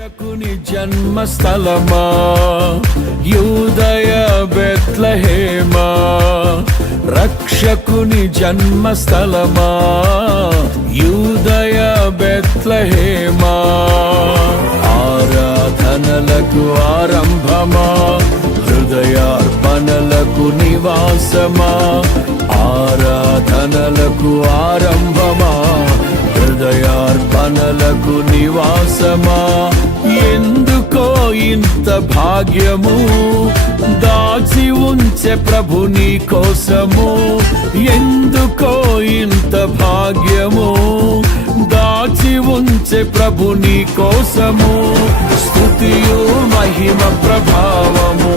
రక్షకుని జన్మస్థలమా యూదయ బెత్లెహేమా, రక్షకుని జన్మస్థలమా యూదయ బెత్లెహేమా, ఆరాధనలకు ఆరంభమా హృదయార్పణలకు నివాసమా, ఆరాధనలకు ఆరంభమా హృదయార్పణలకు నివాసమా, ఎందుకో ఇంత భాగ్యము దాచి ఉంచే ప్రభు నీ కోసము, ఎందుకో ఇంత భాగ్యము దాచి ఉంచే ప్రభు నీ కోసము, స్తుతియు మహిమ ప్రభావము